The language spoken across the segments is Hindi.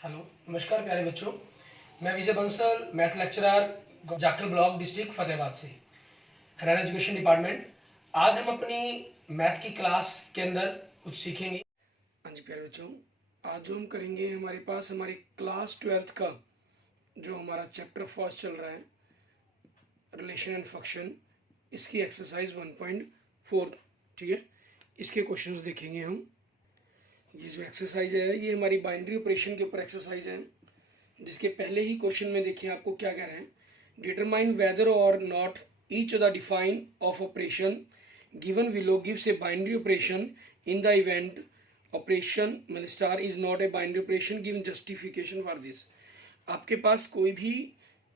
हेलो, नमस्कार प्यारे बच्चों। मैं Vijay Bansal, math lecturer, Jakhal block, district Fatehabad से, हरियाणा एजुकेशन डिपार्टमेंट। आज हम अपनी मैथ की क्लास के अंदर कुछ सीखेंगे। हाँ जी प्यारे बच्चों, आज जो हम करेंगे हमारे पास हमारी क्लास 12th का जो हमारा चैप्टर फर्स्ट चल रहा है, रिलेशन एंड फंक्शन, इसकी एक्सरसाइज 1.4, ठीक है। इसके क्वेश्चंस देखेंगे हम। ये जो एक्सरसाइज है ये हमारी बाइनरी ऑपरेशन के ऊपर एक्सरसाइज है, जिसके पहले ही क्वेश्चन में देखिए आपको क्या कह रहे हैं। डिटरमाइन वेदर और not each of the define of operation given below gives a binary operation in the event operation मतलब star is not a binary operation given justification for this. आपके पास कोई भी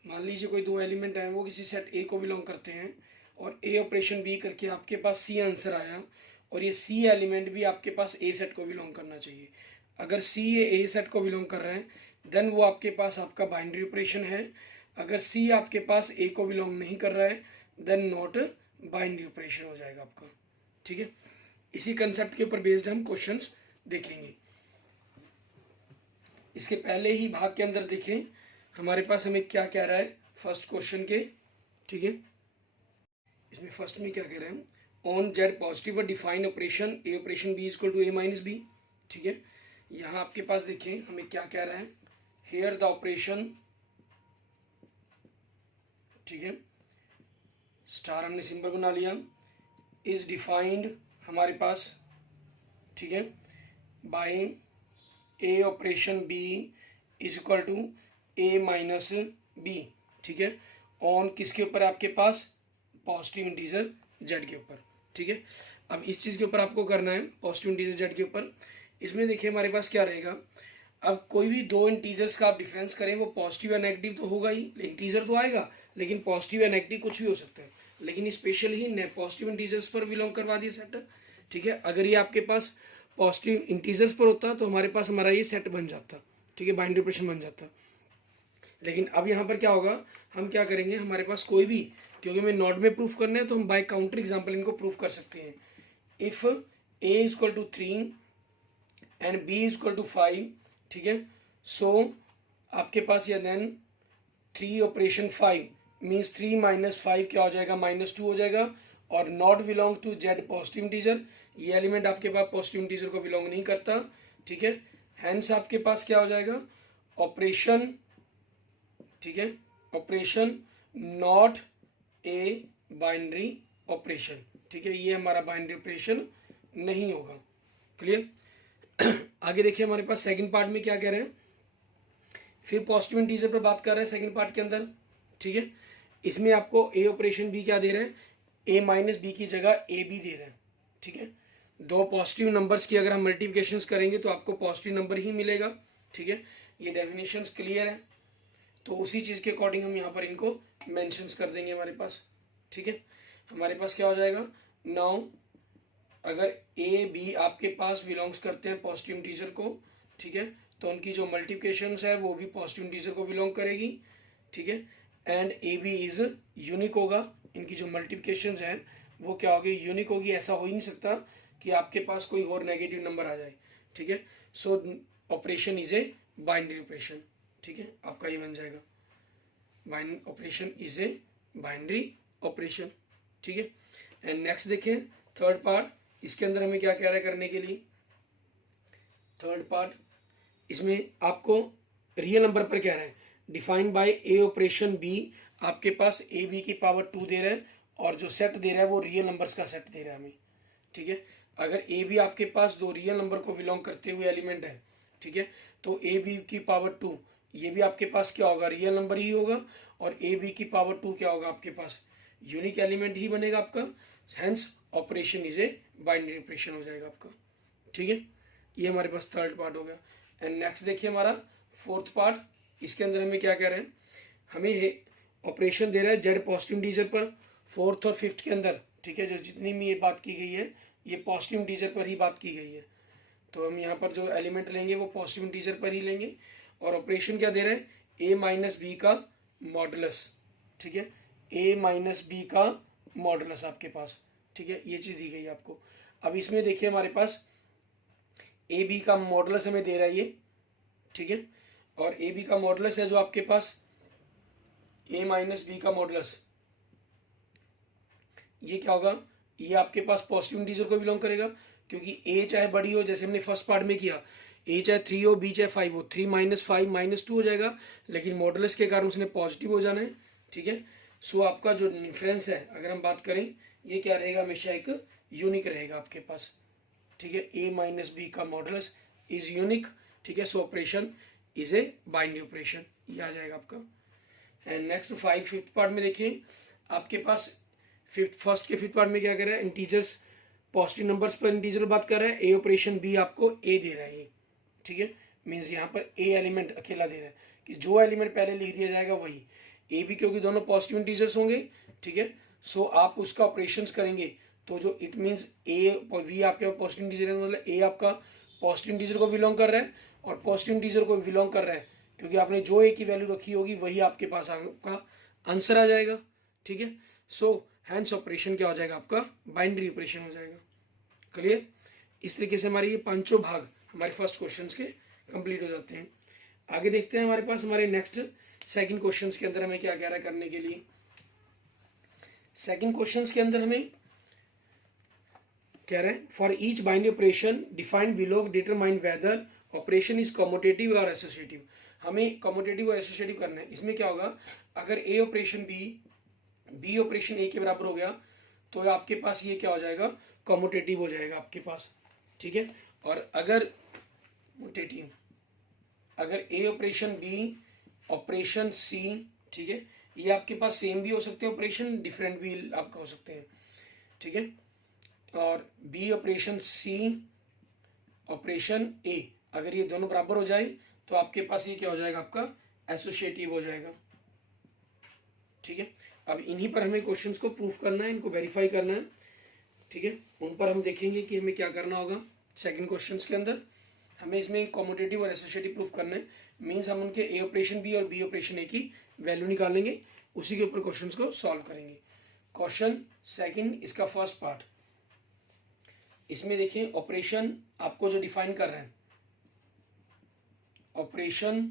मान लीजिए कोई दो एलिमेंट हैं, वो किसी सेट ए को बिलोंग करते हैं और ए ऑपरेशन बी करके आपके पास सी आंसर आया और ये सी एलिमेंट भी आपके पास ए सेट को बिलोंग करना चाहिए। अगर सी ये ए सेट को बिलोंग कर रहे हैं देन वो आपके पास आपका बाइनरी ऑपरेशन है। अगर सी आपके पास ए को बिलोंग नहीं कर रहा है देन नॉट बाइनरी ऑपरेशन हो जाएगा आपका, ठीक है। इसी कंसेप्ट के ऊपर बेस्ड हम क्वेश्चंस देखेंगे। इसके पहले ही भाग के अंदर देखें हमारे पास हमें क्या कह रहा है फर्स्ट क्वेश्चन के, ठीक है। इसमें फर्स्ट में क्या कह रहे हैं, on Z positive define operation A operation B equal to A minus B, ठीक है। यहाँ आपके पास देखें हमें क्या कह रहा है, हेयर द ऑपरेशन, ठीक है, स्टार हमने सिंबल बना लिया, इज डिफाइंड हमारे पास, ठीक है, by A operation B is equal to A minus B, ठीक है। ऑन किसके ऊपर है आपके पास, पॉजिटिव इंटीजर जेड के ऊपर, ठीक है। अब इस चीज़ के ऊपर आपको करना है पॉजिटिव इंटीजर जेड के ऊपर। इसमें देखिए हमारे पास क्या रहेगा, अब कोई भी दो इंटीजर्स का आप डिफरेंस करें वो पॉजिटिव या नेगेटिव तो होगा ही, इंटीजर तो आएगा लेकिन पॉजिटिव या नेगेटिव कुछ भी हो सकता है, लेकिन स्पेशल ही पॉजिटिव इंटीजर्स पर बिलोंग करवा दिया सेट, ठीक है। अगर ये आपके पास पॉजिटिव इंटीजर्स पर होता तो हमारे पास हमारा ये सेट बन जाता, ठीक है, बाइनरी ऑपरेशन बन जाता। लेकिन अब यहाँ पर क्या होगा, हम क्या करेंगे, हमारे पास कोई भी, क्योंकि हमें नॉट में प्रूफ करना है तो हम बाय काउंटर एग्जाम्पल इनको प्रूफ कर सकते हैं। If A is equal to 3 and B is equal to 5, ठीक है, सो आपके पास या देन 3 ऑपरेशन 5 मीन्स 3 माइनस 5 क्या हो जाएगा, -2 हो जाएगा। और not belong to Z positive integer, ये एलिमेंट आपके पास पॉजिटिव इंटीजर को बिलोंग नहीं करता, ठीक है। हैंस आपके पास क्या हो जाएगा, ऑपरेशन, ठीक है, operation not a binary operation, ठीक है, ये हमारा बाइनरी ऑपरेशन नहीं होगा। क्लियर। आगे देखिए हमारे पास सेकंड पार्ट में क्या कह रहे हैं, फिर पॉजिटिव इंटीजर पर बात कर रहे हैं सेकंड पार्ट के अंदर, ठीक है। इसमें आपको ए ऑपरेशन बी क्या दे रहे हैं, ए माइनस बी की जगह ए बी दे रहे हैं, ठीक है। दो पॉजिटिव नंबर्स की अगर हम मल्टीप्लिकेशंस करेंगे तो आपको पॉजिटिव नंबर ही मिलेगा, ठीक है। ये डेफिनेशंस क्लियर है, तो उसी चीज़ के अकॉर्डिंग हम यहाँ पर इनको मेंशंस कर देंगे हमारे पास, ठीक है। हमारे पास क्या हो जाएगा, नाउ अगर ए बी आपके पास बिलोंग्स करते हैं पॉजिटिव इंटीजर को, ठीक है, तो उनकी जो मल्टीप्लिकेशंस है वो भी पॉजिटिव इंटीजर को बिलोंग करेगी, ठीक है। And A B is unique होगा, इनकी जो मल्टीप्लिकेशंस है वो क्या होगी, यूनिक होगी। ऐसा हो ही नहीं सकता कि आपके पास कोई और नेगेटिव नंबर आ जाए, ठीक है। So operation is a binary operation, ठीक है, आपका ये बन जाएगा, binary operation is a binary operation, ठीक है। एंड नेक्स्ट देखें थर्ड पार्ट, इसके अंदर हमें क्या कह रहा है करने के लिए, थर्ड पार्ट इसमें आपको रियल नंबर पर कह रहा है, define by A operation B, आपके पास ए बी की पावर 2 दे रहा है और जो सेट दे रहा है वो रियल नंबर्स का सेट दे रहा है हमें, ठीक है। अगर ए बी आपके पास दो रियल नंबर को बिलोंग करते हुए एलिमेंट है, ठीक है, तो ए बी की पावर 2 ये भी आपके पास क्या होगा, रियल नंबर ही होगा, और ए बी की पावर 2 क्या होगा आपके पास, यूनिक एलिमेंट ही बनेगा आपका। Hence operation is a binary operation हो जाएगा आपका, ठीक है। ये हमारे पास थर्ड पार्ट हो गया। एंड नेक्स्ट देखिए हमारा फोर्थ पार्ट, इसके अंदर हमें क्या कह रहे हैं, हमें ऑपरेशन दे रहा है जेड पॉजिटिव इंटीजर पर फोर्थ और फिफ्थ के अंदर, ठीक है, जो जितनी भी ये बात की गई है ये पॉजिटिव इंटीजर पर ही बात की गई है, तो हम यहाँ पर जो एलिमेंट लेंगे वो पॉजिटिव इंटीजर पर ही लेंगे। और ऑपरेशन क्या दे रहे हैं, ए माइनस बी का मॉडुलस, ठीक है, ए माइनस बी का मॉडुलस आपके पास, ठीक है, ये चीज़ दी गई है आपको। अब इसमें देखिए हमारे पास ए बी का मॉडुलस हमें दे रहा है ये, ठीक है। और ए बी का मॉडुलस है जो आपके पास ए माइनस बी का मॉडुलस, ये क्या होगा, ये आपके पास पॉजिटिव इंटीजर को बिलोंग करेगा, क्योंकि ए चाहे बड़ी हो, जैसे हमने फर्स्ट पार्ट में किया, ए चाहे 3 हो, बी चाहे 5 हो, 3 माइनस 5 माइनस 2 हो जाएगा, लेकिन मॉडुलस के कारण उसने पॉजिटिव हो जाना है। ठीक है, सो आपका जो डिफरेंस है अगर हम बात करें, ये क्या रहेगा, हमेशा एक यूनिक रहेगा आपके पास। ठीक है, ए माइनस बी का मॉडुलस इज यूनिक। ठीक है, so operation is a binary operation, ये आ जाएगा आपका। एंड नेक्स्ट फिफ्थ पार्ट में देखें, आपके पास फर्स्ट के फिफ्थ पार्ट में क्या कर रहा है, इंटीजर्स पॉजिटिव नंबर्स पर इंटीजर बात कर रहा है, ए ऑपरेशन बी आपको ए दे रहा है ये। ठीक है, मीन्स यहाँ पर ए एलिमेंट अकेला दे रहा है कि जो एलिमेंट पहले लिख दिया जाएगा वही ए बी, क्योंकि दोनों पॉजिटिव इंटीजर्स होंगे। ठीक है, सो आप उसका ऑपरेशंस करेंगे तो जो इट मीन्स ए और वी आपके पॉजिटिव इंटीजर है, मतलब ए आपका पॉजिटिव इंटीजर को बिलोंग कर रहा है और पॉजिटिव इंटीजर को बिलोंग कर रहा है, क्योंकि आपने जो ए की वैल्यू रखी होगी वही आपके पास आपका आंसर आ जाएगा। ठीक है, सो हैंस ऑपरेशन क्या हो जाएगा, आपका बाइनरी ऑपरेशन हो जाएगा। क्लियर, इस तरीके से हमारे ये पांचों भाग हमारे फर्स्ट क्वेश्चंस के कंप्लीट हो जाते हैं। आगे देखते हैं हमारे पास हमारे नेक्स्ट सेकंड क्वेश्चंस के अंदर हमें क्या कह रहा है करने के लिए। सेकंड क्वेश्चंस के अंदर हमें कह रहे हैं, for each binary operation defined below determine whether operation is commutative और एसोसिएटिव। हमें कम्यूटेटिव और एसोसिएटिव करना है। इसमें क्या होगा, अगर ए ऑपरेशन बी ऑपरेशन ए के बराबर हो गया तो आपके पास ये क्या हो जाएगा, कम्यूटेटिव हो जाएगा आपके पास। ठीक है, और अगर मोटेटिव, अगर ए ऑपरेशन बी ऑपरेशन सी, ठीक है, ये आपके पास सेम भी हो सकते हैं ऑपरेशन, डिफरेंट भी आपका हो सकते हैं। ठीक है, और बी ऑपरेशन सी ऑपरेशन ए, अगर ये दोनों बराबर हो जाए तो आपके पास ये क्या हो जाएगा, आपका एसोसिएटिव हो जाएगा। ठीक है, अब इन्हीं पर हमें क्वेश्चंस को प्रूफ करना है, इनको वेरीफाई करना है। ठीक है, उन पर हम देखेंगे कि हमें क्या करना होगा। सेकंड क्वेश्चंस के अंदर हमें इसमें कम्यूटेटिव और एसोसिएटिव प्रूफ करना है, मीन्स हम उनके ए ऑपरेशन बी और बी ऑपरेशन ए की वैल्यू निकालेंगे, उसी के ऊपर क्वेश्चंस को सॉल्व करेंगे। क्वेश्चन सेकंड, इसका फर्स्ट पार्ट, इसमें देखें ऑपरेशन आपको जो डिफाइन कर रहे हैं, ऑपरेशन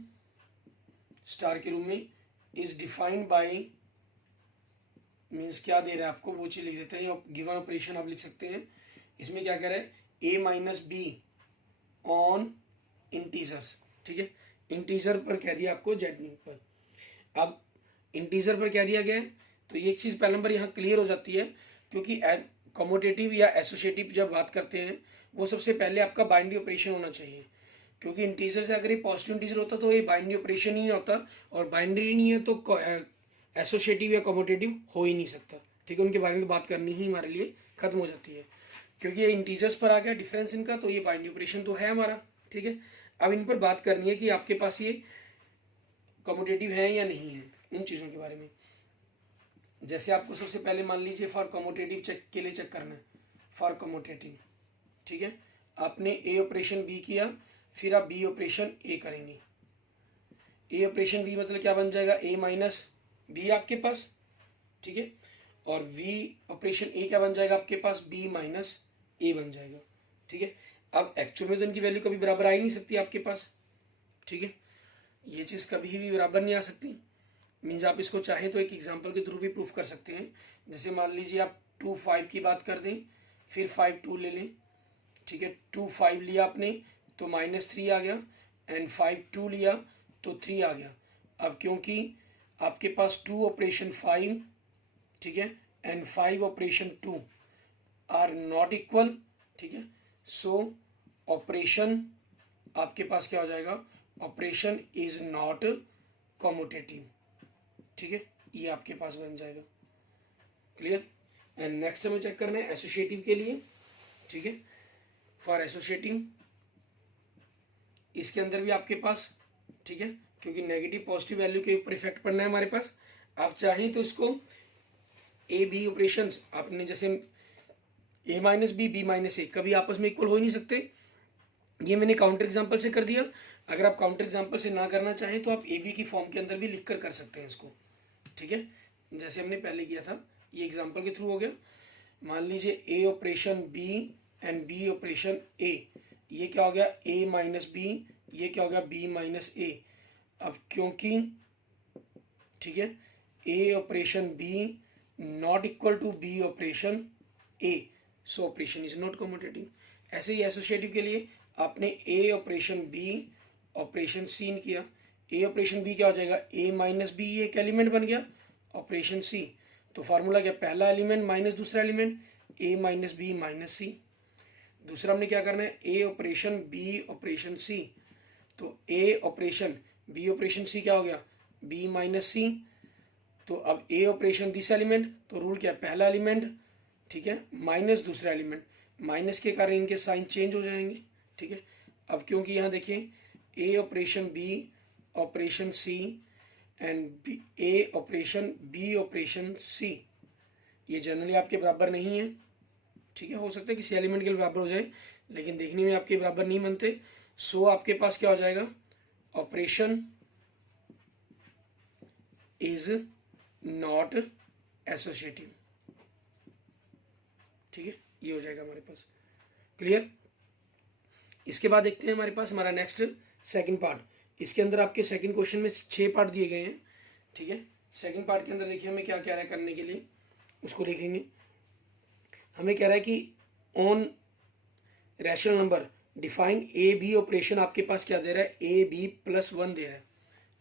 स्टार के रूप में इज डिफाइंड बाय, मीन्स क्या दे रहा है आपको वो चीज लिख देते हैं, गिवन ऑपरेशन आप लिख सकते हैं। इसमें क्या कह रहा है, ए माइनस बी ऑन इंटीजर्स। ठीक है, इंटीजर पर कह दिया आपको जेडनी पर। अब इंटीजर पर कह दिया गया है तो ये एक चीज पहले नंबर यहाँ क्लियर हो जाती है, क्योंकि कम्यूटेटिव या एसोसिएटिव जब बात करते हैं वो सबसे पहले आपका बाइनरी ऑपरेशन होना चाहिए, क्योंकि इंटीजर से अगर ये पॉजिटिव इंटीजर होता तो ये बाइनरी ऑपरेशन ही नहीं होता, और बाइनरी नहीं है तो एसोसिएटिव या कम्यूटेटिव हो ही नहीं सकता। ठीक है, उनके बारे में तो बात करनी ही हमारे लिए खत्म हो जाती है, क्योंकि ये इंटीजर्स पर आ गया डिफरेंस इनका, तो ये बाइनरी ऑपरेशन तो है हमारा। ठीक है, अब इन पर बात करनी है कि आपके पास ये कम्यूटेटिव है या नहीं है, उन चीज़ों के बारे में। जैसे आपको सबसे पहले मान लीजिए फॉर कम्यूटेटिव चेक के लिए चेक करना है, फॉर कम्यूटेटिव। ठीक है, आपने ए ऑपरेशन बी किया, फिर आप बी ऑपरेशन ए करेंगे। ए ऑपरेशन बी मतलब क्या बन जाएगा, ए माइनस बी आपके पास। ठीक है, और वी ऑपरेशन ए क्या बन जाएगा आपके पास, बी माइनस ए बन जाएगा। ठीक है, अब एक्चुअल में तो इनकी वैल्यू कभी बराबर आ ही नहीं सकती आपके पास। ठीक है, ये चीज़ कभी भी बराबर नहीं आ सकती, मीन्स आप इसको चाहें तो एक एग्जांपल के थ्रू भी प्रूफ कर सकते हैं। जैसे मान लीजिए आप 2 5 की बात कर दें, फिर 5 2 ले लें। ठीक है, 2 5 लिया आपने तो -3 आ गया, एंड 5 2 लिया तो 3 आ गया। अब क्योंकि आपके पास 2 ऑपरेशन 5, ठीक है, and 5 operation 2 are not equal. ठीक है, सो ऑपरेशन आपके पास क्या हो जाएगा, ऑपरेशन इज नॉट कम्यूटेटिव। ठीक है, ये आपके पास बन जाएगा। क्लियर, एंड नेक्स्ट हमें चेक करना है एसोसिएटिव के लिए। ठीक है, फॉर एसोसिएटिव इसके अंदर भी आपके पास, ठीक है, क्योंकि नेगेटिव पॉजिटिव वैल्यू के ऊपर इफेक्ट पड़ना है हमारे पास। आप चाहें तो इसको ए बी ऑपरेशन, आपने जैसे ए माइनस बी माइनस ए कभी आपस में इक्वल हो ही नहीं सकते, ये मैंने काउंटर एग्जांपल से कर दिया। अगर आप काउंटर एग्जांपल से ना करना चाहें तो आप ए बी की फॉर्म के अंदर भी लिख कर सकते हैं इसको। ठीक है, जैसे हमने पहले किया था, ये एग्जांपल के थ्रू हो गया। मान लीजिए A operation B and B operation A, ये क्या हो गया, ए माइनस बी, ये क्या हो गया, बी माइनस ए। अब क्योंकि ठीक है A operation B not equal to B operation A, so operation is not commutative. ऐसे ही एसोसिएटिव के लिए आपने A operation B operation C किया, ए ऑपरेशन बी क्या हो जाएगा, ए माइनस बी, ये एक एलिमेंट बन गया ऑपरेशन सी। तो फार्मूला क्या, पहला एलिमेंट माइनस दूसरा एलिमेंट, ए माइनस बी माइनस सी। दूसरा हमने क्या करना है, A operation B operation C, तो ए ऑपरेशन बी ऑपरेशन सी क्या हो गया, बी माइनस सी। तो अब ए ऑपरेशन दिस एलिमेंट, तो रूल क्या है, पहला एलिमेंट ठीक है माइनस दूसरा एलिमेंट, माइनस के कारण इनके साइन चेंज हो जाएंगे। ठीक है, अब क्योंकि यहाँ देखिए A operation B operation C and A operation B operation C, ये जनरली आपके बराबर नहीं है। ठीक है, हो सकता है किसी एलिमेंट के बराबर हो जाए, लेकिन देखने में आपके बराबर नहीं बनते। सो आपके पास क्या हो जाएगा, ऑपरेशन इज नॉट एसोसिएटिव। ठीक है, ये हो जाएगा हमारे पास, क्लियर। इसके बाद देखते हैं हमारे पास हमारा नेक्स्ट सेकंड पार्ट। इसके अंदर आपके सेकंड क्वेश्चन में 6 पार्ट दिए गए हैं। ठीक है, सेकंड पार्ट के अंदर देखिए हमें क्या क्या है करने के लिए, उसको देखेंगे। हमें कह रहा है कि on rational number define A B operation, आपके पास क्या दे रहा है, ए बी प्लस 1 दे रहा है।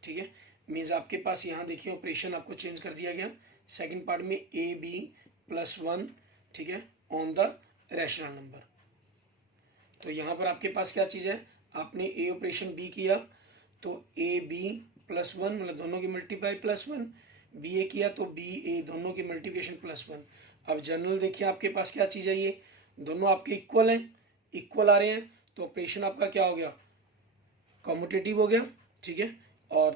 ठीक है, मीन्स आपके पास यहाँ देखिए ऑपरेशन आपको चेंज कर दिया गया सेकंड पार्ट में, ए बी प्लस 1 ठीक है ऑन द रैशनल नंबर। तो यहाँ पर आपके पास क्या चीज़ है, आपने ए ऑपरेशन बी किया तो ए बी प्लस 1 मतलब दोनों की मल्टीप्लाई प्लस 1, बी ए किया तो बी ए दोनों की मल्टीप्लिकेशन प्लस 1। अब जनरल देखिए आपके पास क्या चीज़ है, ये दोनों आपके इक्वल हैं, इक्वल आ रहे हैं, तो ऑपरेशन आपका क्या हो गया, कम्यूटेटिव हो गया। ठीक है, और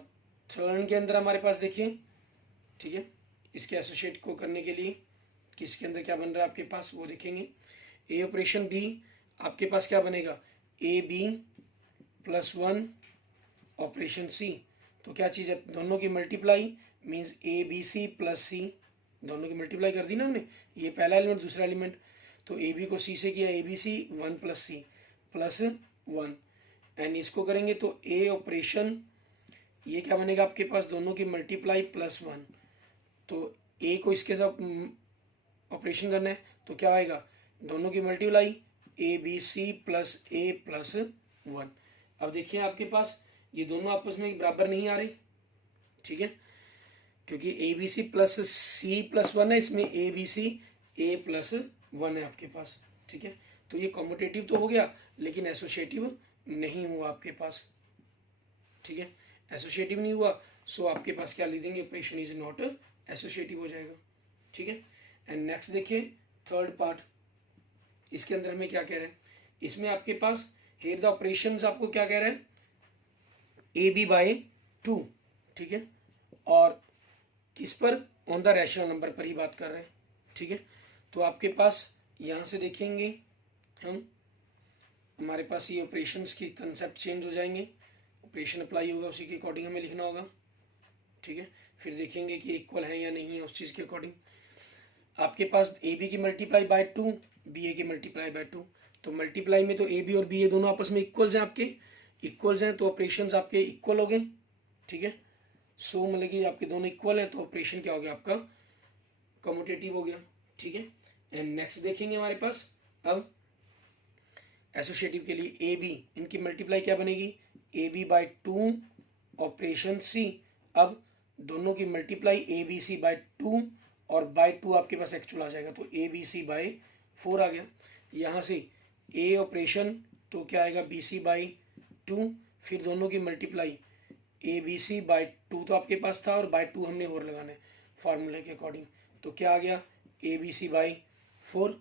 थर्ड के अंदर हमारे पास देखिए ठीक है, इसके एसोसिएट को करने के लिए कि इसके अंदर क्या बन रहा है आपके पास वो देखेंगे। ए ऑपरेशन बी आपके पास क्या बनेगा, A B plus 1 operation C, तो क्या चीज़ है, दोनों की multiply means A B C plus C, दोनों की मल्टीप्लाई कर दी ना हमने, ये पहला एलिमेंट दूसरा एलिमेंट, तो ए बी को सी से किया, A B C 1 plus C plus 1, and इसको करेंगे तो ए ऑपरेशन ये क्या बनेगा आपके पास, दोनों की मल्टीप्लाई प्लस 1, तो ए को इसके साथ ऑपरेशन करना है तो क्या आएगा, दोनों की multiply A B C plus A plus 1। अब देखिए आपके पास ये दोनों आपस में बराबर नहीं आ रहे। ठीक है, क्योंकि A B C plus C plus 1 है, इसमें ए बी सी ए प्लस 1 है आपके पास। ठीक है, तो ये कम्यूटेटिव तो हो गया लेकिन एसोसिएटिव नहीं हुआ आपके पास। ठीक है, एसोसिएटिव नहीं हुआ, सो आपके पास क्या लिख देंगे, ऑपरेशन इज नॉट एसोसिएटिव हो जाएगा। ठीक है, एंड नेक्स्ट देखिए थर्ड पार्ट, इसके अंदर हमें क्या कह रहे हैं, इसमें आपके पास हेयर द ऑपरेशंस आपको क्या कह रहे हैं, ए बी बाय 2। ठीक है, और किस पर, ऑन द रैशनल नंबर पर ही बात कर रहे हैं। ठीक है, तो आपके पास यहाँ से देखेंगे हम, हमारे पास ये ऑपरेशंस की कंसेप्ट चेंज हो जाएंगे, ऑपरेशन अप्लाई होगा उसी के अकॉर्डिंग हमें लिखना होगा। ठीक है, फिर देखेंगे कि इक्वल है या नहीं है उस चीज़ के अकॉर्डिंग। आपके पास ए बी की मल्टीप्लाई बाय 2, बी ए की मल्टीप्लाई बाय 2, तो मल्टीप्लाई में तो ए बी और बी ए दोनों आपस में इक्वल्स हैं, आपके इक्वल्स हैं तो ऑपरेशंस आपके इक्वल हो गए। ठीक है, सो मतलब कि आपके दोनों इक्वल हैं तो ऑपरेशन क्या हो गया आपका, कम्यूटेटिव हो गया। ठीक है, एंड नेक्स्ट देखेंगे हमारे पास अब एसोसिएटिव के लिए ए बी, इनकी मल्टीप्लाई क्या बनेगी, A B by 2 operation C. अब दोनों की multiply A B C by 2 और बाय 2 आपके पास एक्चुअल आ जाएगा, तो ए बी सी बाय 4 आ गया। यहाँ से ए ऑपरेशन तो क्या आएगा, बी सी बाई 2, फिर दोनों की multiply A B C by 2 तो आपके पास था और बाय 2 हमने और लगाना है फार्मूले के अकॉर्डिंग, तो क्या आ गया, ए बी सी बाई 4।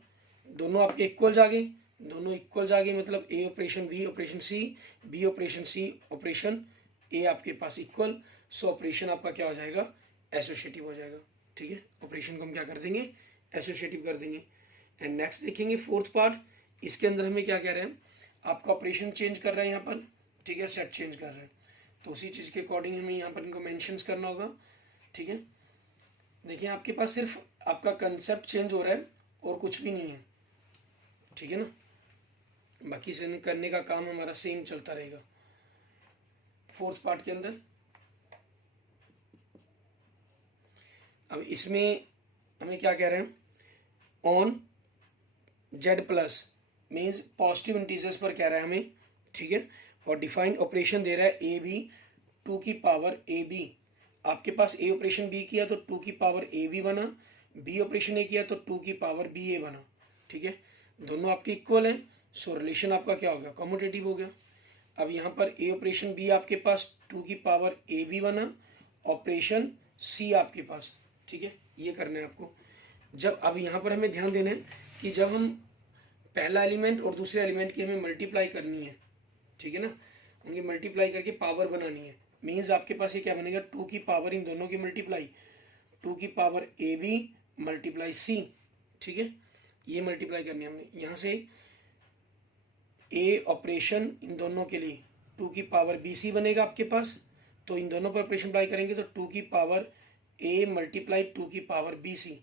दोनों आपके इक्वल्स आ गए, दोनों इक्वल्स आ गए मतलब ए ऑपरेशन बी ऑपरेशन सी, बी ऑपरेशन सी ऑपरेशन ए आपके पास इक्वल, सो ऑपरेशन आपका क्या हो जाएगा, एसोसिएटिव हो जाएगा। ठीक है, ऑपरेशन को हम क्या कर देंगे, एसोसिएटिव कर देंगे। एंड नेक्स्ट देखेंगे फोर्थ पार्ट, इसके अंदर हमें क्या कह रहे हैं, आपका ऑपरेशन चेंज कर रहे हैं यहाँ पर। ठीक है, सेट चेंज कर रहे हैं तो उसी चीज़ के अकॉर्डिंग हमें यहाँ पर इनको मेंशंस करना होगा। ठीक है, देखिए आपके पास सिर्फ आपका कंसेप्ट चेंज हो रहा है और कुछ भी नहीं है। ठीक है ना, बाकी से करने का काम हमारा सेम चलता रहेगा। फोर्थ पार्ट के अंदर अब इसमें हमें क्या कह रहे हैं, on Z plus means positive integers पर कह रहा है हमें, ठीक है। और डिफाइंड ऑपरेशन दे रहा है ए बी टू की पावर ए बी। आपके पास ए ऑपरेशन बी किया तो टू की पावर ए बी बना, बी ऑपरेशन ए किया तो टू की पावर बी ए बना, ठीक है। दोनों आपके इक्वल हैं, सो रिलेशन आपका क्या हो गया, कम्यूटेटिव हो गया। अब यहाँ पर ए ऑपरेशन बी आपके पास टू की पावर ए बी बना, ऑपरेशन सी आपके पास, ठीक है। ये करना है आपको। जब अब यहाँ पर हमें ध्यान देना है कि जब हम पहला एलिमेंट और दूसरे एलिमेंट की हमें मल्टीप्लाई करनी है, ठीक है ना, उनकी मल्टीप्लाई करके पावर बनानी है, मीन्स आपके पास ये क्या बनेगा, टू की पावर इन दोनों की मल्टीप्लाई, टू की power A B multiply C, ठीक है। ये मल्टीप्लाई करनी है हमने। यहाँ से ए ऑपरेशन इन दोनों के लिए टू की पावर बी सी बनेगा आपके पास, तो इन दोनों पर ऑपरेशन अप्लाई करेंगे तो टू की पावर ए मल्टीप्लाई टू की पावर बी सी,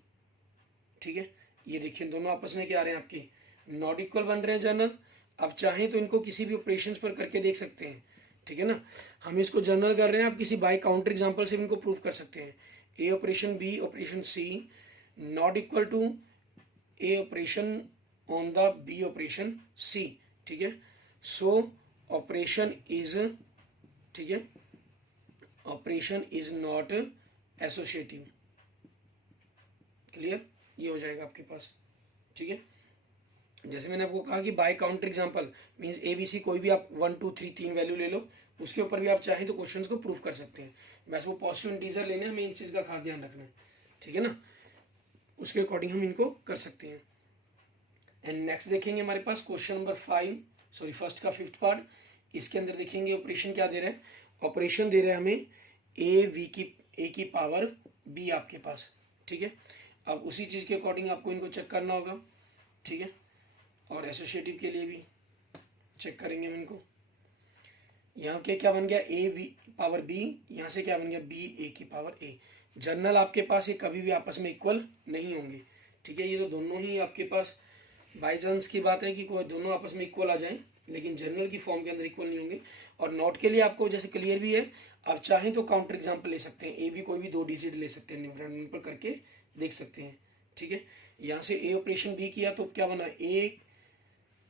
ठीक है। ये देखिए दोनों आपस में क्या आ रहे हैं आपके, नॉट इक्वल बन रहे हैं जनरल। आप चाहें तो इनको किसी भी ऑपरेशन पर करके देख सकते हैं, ठीक है ना। हम इसको जनरल कर रहे हैं, आप किसी बाय काउंटर एग्जांपल से इनको प्रूव कर सकते हैं। A operation B operation C not equal to A operation on the B operation C, ठीक है। सो ऑपरेशन इज, ठीक है, operation is not associative. Clear, ये हो जाएगा आपके पास, ठीक है। जैसे मैंने आपको कहा कि by counter example means A B C कोई भी आप 1 2 3 तीन वैल्यू ले लो, उसके ऊपर भी आप चाहें तो क्वेश्चंस को प्रूव कर सकते हैं। वैसे वो पॉजिटिव इंटीजर लेने हैं, हमें इन चीज़ का खास ध्यान रखना है, ठीक है ना, उसके अकॉर्डिंग हम इनको कर सकते हैं। एंड नेक्स्ट देखेंगे हमारे पास क्वेश्चन नंबर 5, सॉरी फर्स्ट का 5th पार्ट। इसके अंदर देखेंगे ऑपरेशन क्या दे रहा है, ऑपरेशन दे रहा है हमें ए की पावर बी आपके पास, ठीक है। अब उसी चीज़ के अकॉर्डिंग आपको इनको चेक करना होगा, ठीक है। और एसोसिएटिव के लिए भी चेक करेंगे हम इनको। यहाँ के क्या बन गया, ए बी पावर बी, यहाँ से क्या बन गया, बी ए की पावर ए। जनरल आपके पास ये कभी भी आपस में इक्वल नहीं होंगे, ठीक है। ये तो दोनों ही आपके पास बाई चांस की बात है कि कोई दोनों आपस में इक्वल आ जाएं, लेकिन जनरल की फॉर्म के अंदर इक्वल नहीं होंगे। और नोट के लिए आपको जैसे क्लियर भी है, आप चाहें तो काउंटर एग्जाम्पल ले सकते हैं, ए बी कोई भी 2 डिजिट ले सकते हैं, न्यूमरेटर पर करके देख सकते हैं, ठीक है। यहाँ से ए ऑपरेशन बी किया तो क्या बना, ए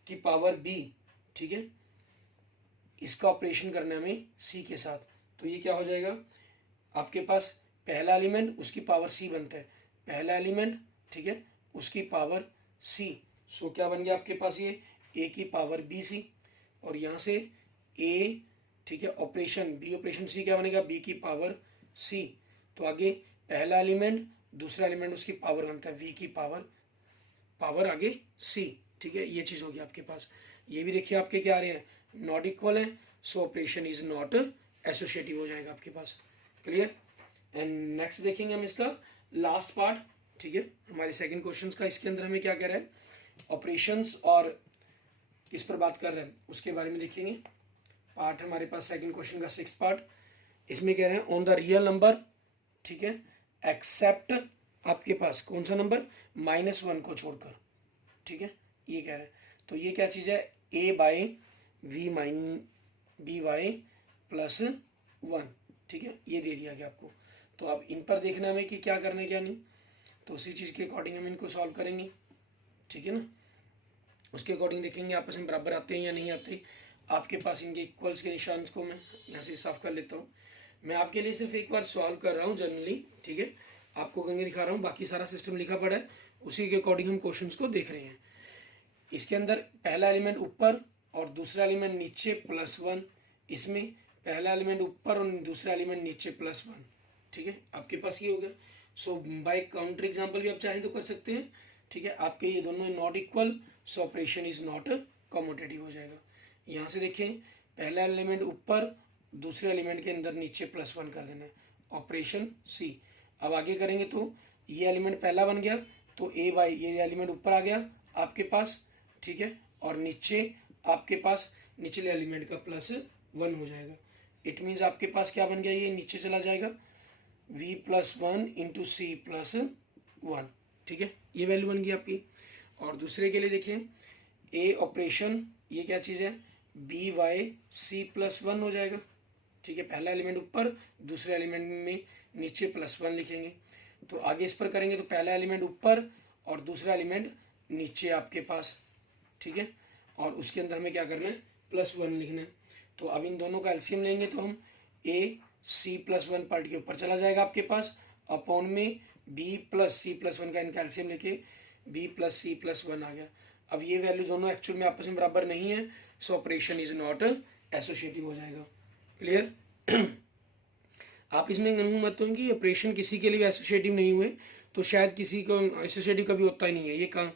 की पावर बी, ठीक है। इसका ऑपरेशन करना है हमें सी के साथ, तो ये क्या हो जाएगा, आपके पास पहला एलिमेंट उसकी पावर सी बनता है, पहला एलिमेंट, ठीक है, उसकी पावर सी। सो क्या बन गया आपके पास, ये ए की पावर बी सी, और यहाँ से ए, ठीक है, ऑपरेशन बी ऑपरेशन सी क्या बनेगा, बी की पावर सी। तो आगे पहला एलिमेंट दूसरा एलिमेंट उसकी पावर बनता है वी की पावर आगे सी, ठीक है। ये चीज़ होगी आपके पास। ये भी देखिए आपके क्या आ रहे हैं, नॉट इक्वल है, so operation is not associative हो जाएगा आपके पास। क्लियर। एंड नेक्स्ट देखेंगे हम इसका लास्ट पार्ट, ठीक है, हमारे सेकंड क्वेश्चन का। इसके अंदर हमें क्या कह रहा है, ऑपरेशंस और किस पर बात कर रहे हैं उसके बारे में देखेंगे। पार्ट हमारे पास सेकंड क्वेश्चन का 6th पार्ट। इसमें कह रहे हैं ऑन द रियल नंबर, ठीक है, एक्सेप्ट आपके पास कौन सा नंबर, -1 को छोड़कर, ठीक है, ये कह रहे हैं। तो ये क्या चीज़ है, a by V mine B Y plus 1, ठीक है, ये दे दिया गया आपको। तो अब इन पर देखना हमें कि क्या करना है क्या नहीं, तो उसी चीज़ के अकॉर्डिंग हम इनको सॉल्व करेंगे, ठीक है ना। उसके अकॉर्डिंग देखेंगे आपस में बराबर आते हैं या नहीं आते। आपके पास इनके इक्वल्स के निशान को मैं यहाँ से साफ कर लेता हूँ। मैं आपके लिए सिर्फ एक बार सॉल्व कर रहा हूँ जनरली, ठीक है, आपको करके दिखा रहा हूँ, बाकी सारा सिस्टम लिखा पड़ा है, उसी के अकॉर्डिंग हम क्वेश्चंस को देख रहे हैं। इसके अंदर पहला एलिमेंट ऊपर और दूसरा एलिमेंट नीचे +1, इसमें पहला एलिमेंट ऊपर और दूसरा एलिमेंट नीचे +1, ठीक है, आपके पास ये हो गया। सो बाय काउंटर एग्जांपल भी आप चाहें तो कर सकते हैं, ठीक है। आपके ये दोनों not equal, so operation is not commutative हो जाएगा। यहाँ से देखें, पहला एलिमेंट ऊपर दूसरे एलिमेंट के अंदर नीचे +1 कर देना है, ऑपरेशन सी। अब आगे करेंगे तो ये एलिमेंट पहला बन गया, तो ए बाई ये एलिमेंट ऊपर आ गया आपके पास, ठीक है, और नीचे आपके पास निचले एलिमेंट का +1 हो जाएगा। इट मीन्स आपके पास क्या बन गया, ये नीचे चला जाएगा v + 1 इंटू सी +1, ठीक है, ये वैल्यू बन गई आपकी। और दूसरे के लिए देखें, ए ऑपरेशन ये क्या चीज़ है, बी वाई सी +1 हो जाएगा, ठीक है, पहला एलिमेंट ऊपर दूसरे एलिमेंट में नीचे +1 लिखेंगे। तो आगे इस पर करेंगे तो पहला एलिमेंट ऊपर और दूसरा एलिमेंट नीचे आपके पास, ठीक है। और उसके अंदर हमें क्या करना है, +1 लिखना है। तो अब इन दोनों का एलसीएम लेंगे तो हम AC+1 पार्ट के ऊपर चला जाएगा आपके पास, अपॉन में B+C+1 का इनका एलसीएम लेके B+C+1 आ गया। अब ये वैल्यू दोनों एक्चुअल में आपस में बराबर नहीं है, so operation is not associative हो जाएगा। क्लियर? आप इसमें कन्फ्यूज मत हो कि ऑपरेशन किसी के लिए एसोसिएटिव नहीं हुए तो शायद किसी को एसोसिएटिव कभी होता ही नहीं है। ये काम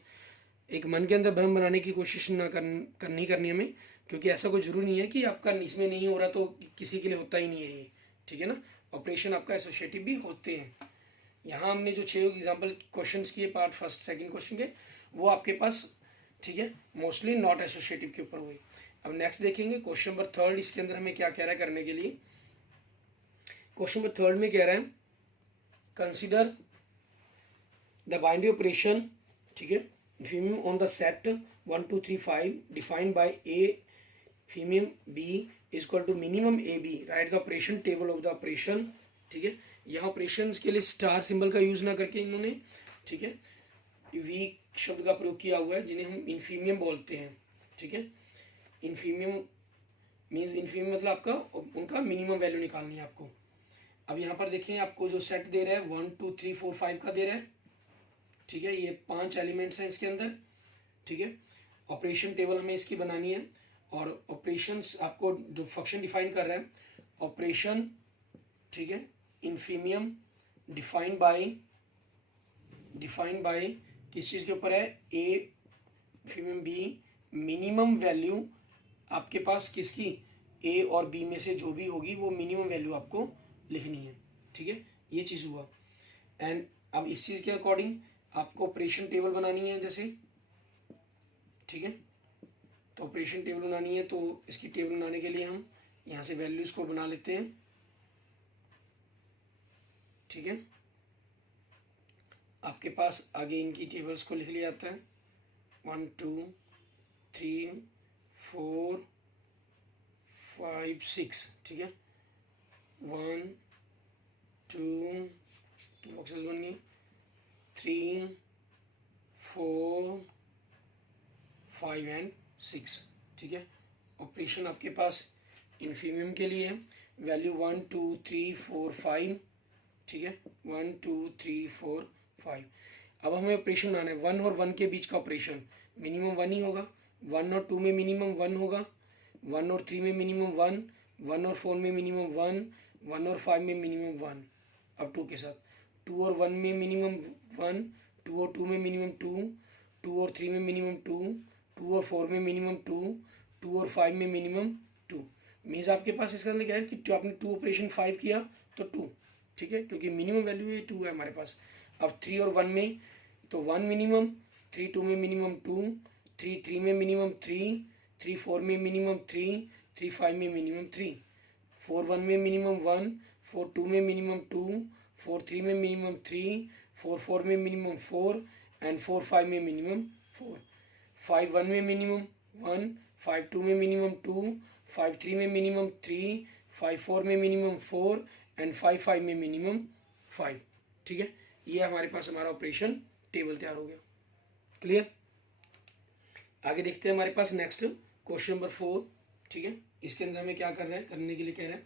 एक मन के अंदर भ्रम बनाने की कोशिश ना करनी हमें, क्योंकि ऐसा कोई जरूरी नहीं है कि आपका इसमें नहीं हो रहा तो किसी के लिए होता ही नहीं है ये, ठीक है ना। ऑपरेशन आपका एसोसिएटिव भी होते हैं। यहाँ हमने जो 6 एग्जाम्पल क्वेश्चंस किए पार्ट फर्स्ट सेकंड क्वेश्चन के, वो आपके पास, ठीक है, मोस्टली नॉट एसोसिएटिव के ऊपर हुए। अब नेक्स्ट देखेंगे क्वेश्चन नंबर 3। इसके अंदर हमें क्या कह रहा है करने के लिए। क्वेश्चन नंबर 3 में कह रहा है कंसिडर द बाइनरी ऑपरेशन, ठीक है, फीमियम on the set 1 2 3 5 defined by A फीमियम B is equal to minimum A B, right the operation table of the operation, ठीक है। यहाँ ऑपरेशन के लिए स्टार सिंबल का यूज ना करके इन्होंने, ठीक है, वी शब्द का प्रयोग किया हुआ है जिन्हें हम इन्फीमियम बोलते हैं, ठीक है। इन्फीमियम मीन्स इन्फीमियम मतलब आपका उनका मिनिमम वैल्यू निकालनी है आपको। अब यहाँ पर देखें आपको जो सेट दे रहा है 1 2 3 4 5 का दे रहा है, ठीक है। ये 5 एलिमेंट्स हैं इसके अंदर, ठीक है। ऑपरेशन टेबल हमें इसकी बनानी है और ऑपरेशंस आपको जो फंक्शन डिफाइन कर रहा है ऑपरेशन, ठीक है, इन्फीमियम डिफाइंड बाय किस चीज़ के ऊपर है, ए फीमियम बी, मिनिमम वैल्यू आपके पास किसकी, ए और बी में से जो भी होगी वो मिनिमम वैल्यू आपको लिखनी है, ठीक है। ये चीज़ हुआ। एंड अब इस चीज़ के अकॉर्डिंग आपको ऑपरेशन टेबल बनानी है जैसे, ठीक है। तो ऑपरेशन टेबल बनानी है तो इसकी टेबल बनाने के लिए हम यहाँ से वैल्यूज को बना लेते हैं, ठीक है। आपके पास आगे इनकी टेबल्स को लिख लिया जाता है 1 2 3 4 5 6, ठीक है। 1 2 बॉक्सेस बन गई, 3 4 5 एंड 6, ठीक है। ऑपरेशन आपके पास इन्फीमियम के लिए है वैल्यू 1 2 3 4 5, ठीक है, 1 2 3 4 5। अब हमें ऑपरेशन बनाना है 1 और 1 के बीच का ऑपरेशन, मिनिमम 1 ही होगा। 1 और 2 में मिनिमम 1 होगा, 1 और 3 में मिनिमम 1, 1 और 4 में मिनिमम 1, 1 और 5 में मिनिमम 1। अब 2 के साथ 2 और 1 में मिनिमम 1, 2 और 2 में मिनिमम 2, 2 और 3 में मिनिमम 2, 2 और 4 में मिनिमम 2, 2 और 5 में मिनिमम 2। मीन्स आपके पास इसका मतलब क्या है कि जो आपने 2 ऑपरेशन 5 किया तो 2, ठीक है, क्योंकि मिनिमम वैल्यू ये 2 है हमारे पास। अब 3 और 1 में तो 1 मिनिमम, 3 2 में मिनिमम 2, 3 3 में मिनिमम 3, 3 4 में मिनिमम 3, 3 5 में मिनिमम 3, 4 1 में मिनिमम 1, 4 2 में मिनिमम 2, 4 3 में मिनिमम 3, 4 4 में मिनिमम 4 एंड 4 5 में मिनिमम 4, 5 1 में मिनिमम 1, 5 2 में मिनिमम 2, 5 3 में मिनिमम 3, 5 4 में मिनिमम 4 एंड 5 5 में मिनिमम 5, ठीक है। ये हमारे पास हमारा ऑपरेशन टेबल तैयार हो गया। क्लियर? आगे देखते हैं हमारे पास नेक्स्ट क्वेश्चन नंबर 4, ठीक है। इसके अंदर हमें क्या कर रहा है, करने के लिए कह रहा है,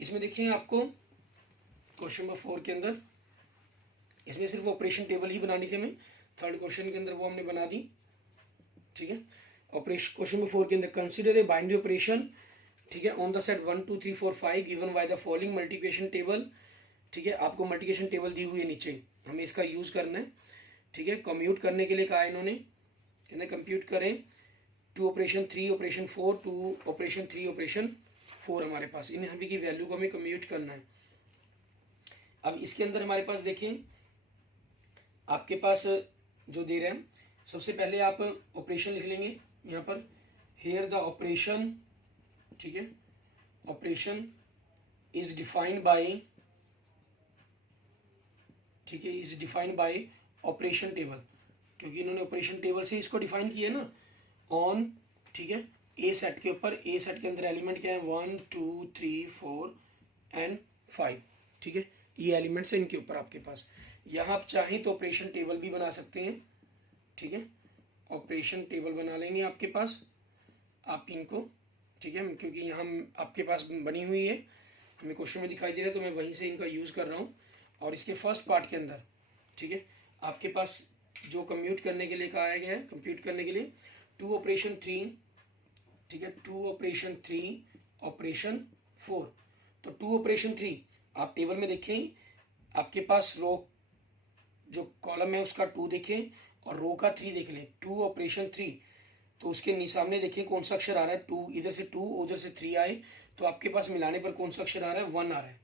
इसमें देखिए आपको क्वेश्चन नंबर 4 के अंदर इसमें सिर्फ ऑपरेशन टेबल ही बनानी थी हमें। थर्ड क्वेश्चन के अंदर वो हमने बना दी, ठीक है। ऑपरेशन क्वेश्चन नंबर 4 के अंदर कंसीडर ए बाइनरी ऑपरेशन, ठीक है, on the set 1 2 3 4 5 given by the following multiplication table, ठीक है। आपको मल्टीप्लिकेशन टेबल दी हुई है नीचे, हमें इसका यूज करना है, ठीक है। कम्प्यूट करने के लिए कहा है इन्होंने, कहना कंप्यूट करें 2 ऑपरेशन 3 ऑपरेशन 4, 2 ऑपरेशन 3 ऑपरेशन 4 हमारे पास, इन सभी की वैल्यू को हमें कम्प्यूट करना है। अब इसके अंदर हमारे पास देखें आपके पास जो दे रहे हैं, सबसे पहले आप ऑपरेशन लिख लेंगे यहाँ पर, हेयर द ऑपरेशन, ठीक है, ऑपरेशन इज डिफाइंड बाय, ठीक है, is defined by operation table, क्योंकि इन्होंने ऑपरेशन टेबल से इसको डिफाइन किया ना, ऑन, ठीक है, ए सेट के ऊपर। ए सेट के अंदर एलिमेंट क्या है 1 2 3 4 एंड 5, ठीक है। ये एलिमेंट्स है इनके ऊपर आपके पास। यहाँ आप चाहें तो ऑपरेशन टेबल भी बना सकते हैं, ठीक है, ऑपरेशन टेबल बना लेंगे आपके पास आप इनको, ठीक है, क्योंकि यहाँ आपके पास बनी हुई है, हमें क्वेश्चन में दिखाई दे रहा है तो मैं वहीं से इनका यूज़ कर रहा हूँ। और इसके फर्स्ट पार्ट के अंदर, ठीक है, आपके पास जो कंप्यूट करने के लिए कहा गया है, कंप्यूट करने के लिए 2 ऑपरेशन 3, ठीक है, 2 ऑपरेशन 3 ऑपरेशन 4। तो 2 ऑपरेशन 3 आप टेबल में देखें, आपके पास रो जो कॉलम है उसका 2 देखें और रो का 3 देख लें। 2 ऑपरेशन 3 तो उसके सामने देखें कौन सा अक्षर आ रहा है, 2, इधर से 2 उधर से 3 आए तो आपके पास मिलाने पर कौन सा अक्षर आ रहा है, 1 आ रहा है,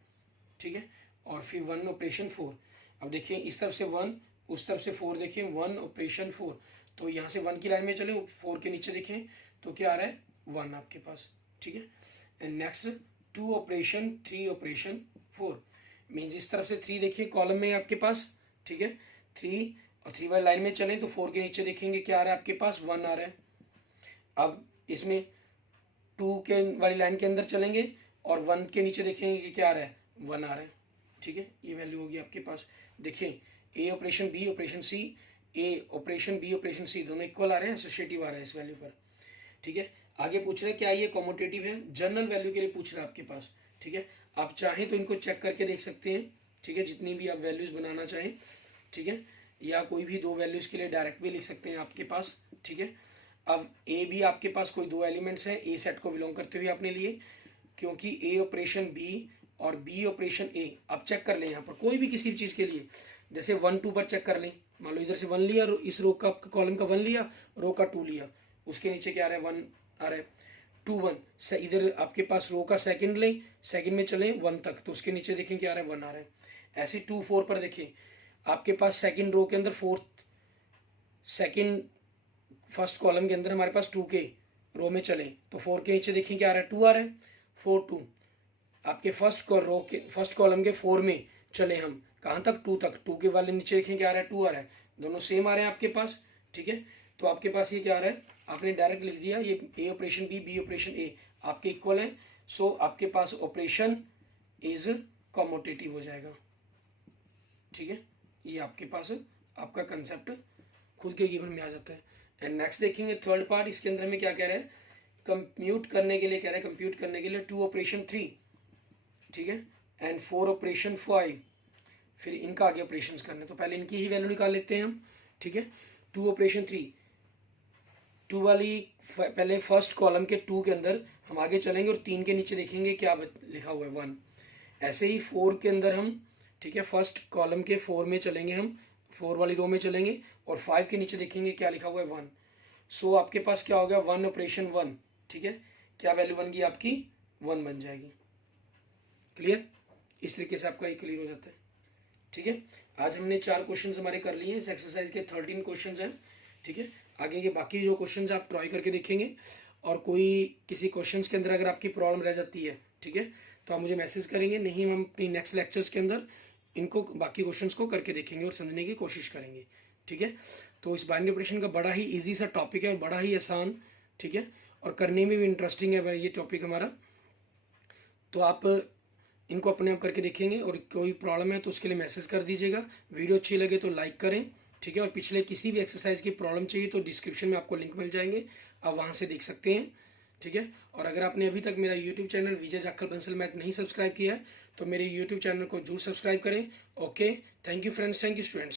ठीक है। और फिर 1 ऑपरेशन 4, अब देखिए इस तरफ से 1 उस तरफ से 4 देखें, 1 ऑपरेशन 4, तो यहाँ से 1 की लाइन में चले, 4 के नीचे देखें तो क्या आ रहा है, 1 आपके पास, ठीक है। And next 2 operation 3 operation 4 means इस तरफ से 3 देखिए कॉलम में आपके पास, ठीक है, 3 और 3 वाली लाइन में चलें तो 4 के नीचे देखेंगे क्या आ रहा है आपके पास, 1 आ रहा है। अब इसमें 2 के वाली लाइन के अंदर चलेंगे और 1 के नीचे देखेंगे कि क्या आ रहा है, 1 आ रहा है, ठीक है। ये वैल्यू होगी आपके पास। देखिए A operation B operation C, A operation B operation सी दोनों इक्वल आ रहे हैं, एसोसिएटिव आ रहा है इस वैल्यू पर, ठीक है। आगे पूछ रहे हैं क्या ये कॉमोटेटिव है, जनरल वैल्यू के लिए पूछ रहा है आपके पास, ठीक है। आप चाहें तो इनको चेक करके देख सकते हैं, ठीक है, जितनी भी आप वैल्यूज बनाना चाहें, ठीक है, या कोई भी 2 वैल्यूज के लिए डायरेक्ट भी लिख सकते हैं आपके पास, ठीक है। अब ए भी आपके पास कोई 2 एलिमेंट्स हैं ए सेट को बिलोंग करते हुए आपने लिए, क्योंकि ए ऑपरेशन बी और बी ऑपरेशन ए, आप चेक कर लें यहाँ पर कोई भी किसी भी चीज़ के लिए, जैसे 1 2 पर चेक कर लें, मान लो इधर से 1 लिया, इस रो का कॉलम का 1 लिया, रो का 2 लिया, उसके नीचे क्या आ रहा है, 1 आ रहा है, 2 1 इधर आपके पास रो का सेकंड लें, सेकंड में चलें 1 तक तो उसके नीचे देखें क्या आ रहा है, 1 आ रहा है। ऐसे 2 4 पर देखें आपके पास सेकंड रो के अंदर सेकंड फर्स्ट कॉलम के अंदर हमारे पास 2 के रो में चलें तो 4 के नीचे देखें क्या आ रहा है, 2 आ रहा है, 4 2 आपके फर्स्ट कॉलम के 4 में चले हम कहाँ तक, 2 तक, 2 के वाले नीचे देखें क्या आ रहा है, 2 आ रहा है, दोनों सेम आ रहे हैं आपके पास, ठीक है। तो आपके पास ये क्या आ रहा है, आपने डायरेक्ट लिख दिया ये ए ऑपरेशन बी बी ऑपरेशन ए आपके इक्वल है, सो आपके पास ऑपरेशन इज कॉमोटेटिव हो जाएगा, ठीक है। ये आपके पास आपका कंसेप्ट खुद के गिवन में आ जाता है। एंड नेक्स्ट देखेंगे थर्ड पार्ट, इसके अंदर में क्या कह रहा है, कंप्यूट करने के लिए कह रहा है, कंप्यूट करने के लिए 2 ऑपरेशन 3, ठीक है, एंड 4 ऑपरेशन 5, फिर इनका आगे ऑपरेशंस करने, तो पहले इनकी ही वैल्यू निकाल लेते हैं हम, ठीक है। 2 ऑपरेशन 3 2 वाली पहले फर्स्ट कॉलम के 2 के अंदर हम आगे चलेंगे और 3 के नीचे देखेंगे क्या लिखा हुआ है, 1। ऐसे ही 4 के अंदर हम, ठीक है, फर्स्ट कॉलम के 4 में चलेंगे, हम 4 वाली रो में चलेंगे और 5 के नीचे देखेंगे क्या लिखा हुआ है, 1। सो आपके पास क्या हो गया, 1 ऑपरेशन 1, ठीक है, क्या वैल्यू बन गई आपकी, 1 बन जाएगी। क्लियर, इस तरीके से आपका ये क्लियर हो जाता है, ठीक है। आज हमने 4 क्वेश्चन हमारे कर लिए हैं, इस एक्सरसाइज के 13 क्वेश्चन हैं, ठीक है। आगे के बाकी जो क्वेश्चन आप ट्राई करके देखेंगे और कोई किसी क्वेश्चन के अंदर अगर आपकी प्रॉब्लम रह जाती है, ठीक है, तो आप मुझे मैसेज करेंगे, नहीं हम अपनी नेक्स्ट लेक्चर्स के अंदर इनको बाकी क्वेश्चंस को करके देखेंगे और समझने की कोशिश करेंगे, ठीक है। तो इस बाइनरी ऑपरेशन का बड़ा ही इजी सा टॉपिक है और बड़ा ही आसान, ठीक है, और करने में भी इंटरेस्टिंग है भाई ये टॉपिक हमारा। तो आप इनको अपने आप करके देखेंगे और कोई प्रॉब्लम है तो उसके लिए मैसेज कर दीजिएगा। वीडियो अच्छी लगे तो लाइक करें, ठीक है, और पिछले किसी भी एक्सरसाइज की प्रॉब्लम चाहिए तो डिस्क्रिप्शन में आपको लिंक मिल जाएंगे, आप वहाँ से देख सकते हैं, ठीक है। और अगर आपने अभी तक मेरा यूट्यूब चैनल विजय जाखल बंसल मैथ नहीं सब्सक्राइब किया है तो मेरे यूट्यूब चैनल को जरूर सब्सक्राइब करें। Okay, thank you friends, thank you students.